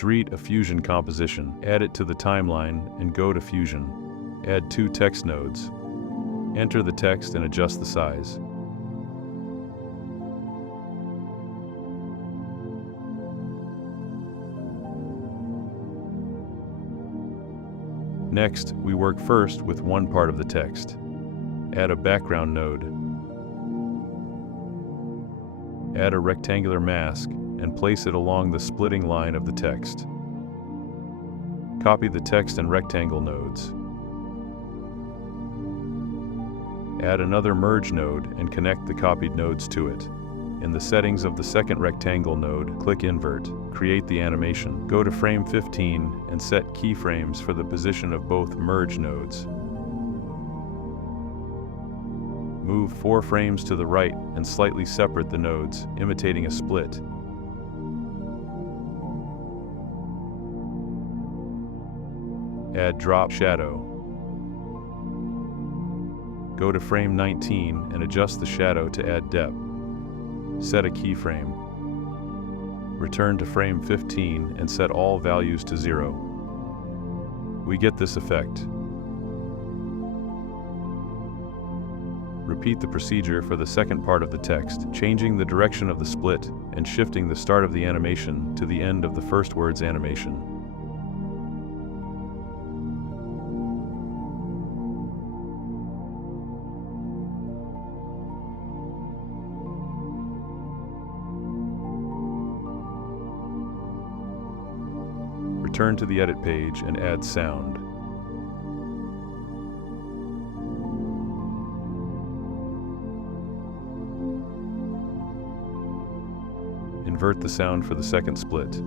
Let's read a fusion composition. Add it to the timeline and go to Fusion. Add 2 text nodes. Enter the text and adjust the size. Next, we work first with one part of the text. Add a background node. Add a rectangular mask and place it along the splitting line of the text. Copy the text and rectangle nodes. Add another merge node and connect the copied nodes to it. In the settings of the second rectangle node, click Invert. Create the animation. Go to frame 15 and set keyframes for the position of both merge nodes. Move 4 frames to the right and slightly separate the nodes, imitating a split. Add drop shadow. Go to frame 19 and adjust the shadow to add depth. Set a keyframe. Return to frame 15 and set all values to 0. We get this effect. Repeat the procedure for the second part of the text, changing the direction of the split and shifting the start of the animation to the end of the first word's animation. Return to the edit page and add sound. Invert the sound for the second split.